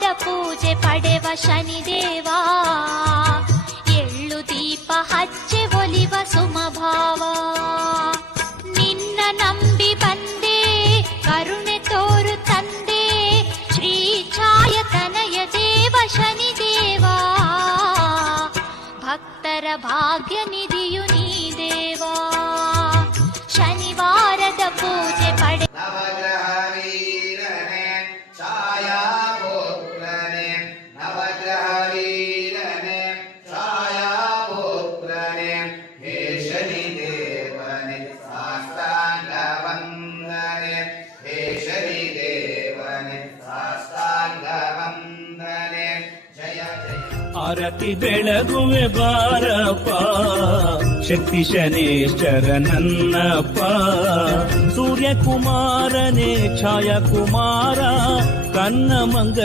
ಶನಿವಾರದ ಪೂಜೆ ಪಡೆವ ಶನಿದೇವ, ಎಳ್ಳು ದೀಪ ಹಚ್ಚೆ ಒಲಿವ ಸುಮಭಾವ. ನಿನ್ನ ನಂಬಿ ಬಂದೆ ಕರುಣೆ ತೋರು ತಂದೆ, ಶ್ರೀ ಛಾಯ ತನಯ ದೇವ ಶನಿದೇವ. ಭಕ್ತರ ಭಾಗ್ಯ ನಿಧಿಯು ನೀ ದೇವ, ಶನಿವಾರದ ಪೂಜೆ ಪಡೆ. ನವಗ್ರಹ ವೀರನೆ ಛಾಯಾ ಪುತ್ರನೆ, ನವಗ್ರಹ ವೀರನೆ ಛಾಯಾ ಪುತ್ರನೆ, ಹೇ ಶನಿ ದೇವನೆ ಸಾಷ್ಟಾಂಗ ವಂದನೆ, ಹೇ ಶನಿ ದೇವನೆ ಸಾಷ್ಟಾಂಗ ವಂದನೆ. ಜಯ ಜಯ. ಆರತಿ ಬೆಳಗುವೆ ಬಾರಪ್ಪ ಶಕ್ತಿ ಶನೇಶ್ವರ ನನ್ನಪ್ಪ, ಸೂರ್ಯಕುಮಾರನೇ ಛಾಯಾ ಕುಮಾರ ಕನ್ನ ಮಂಗ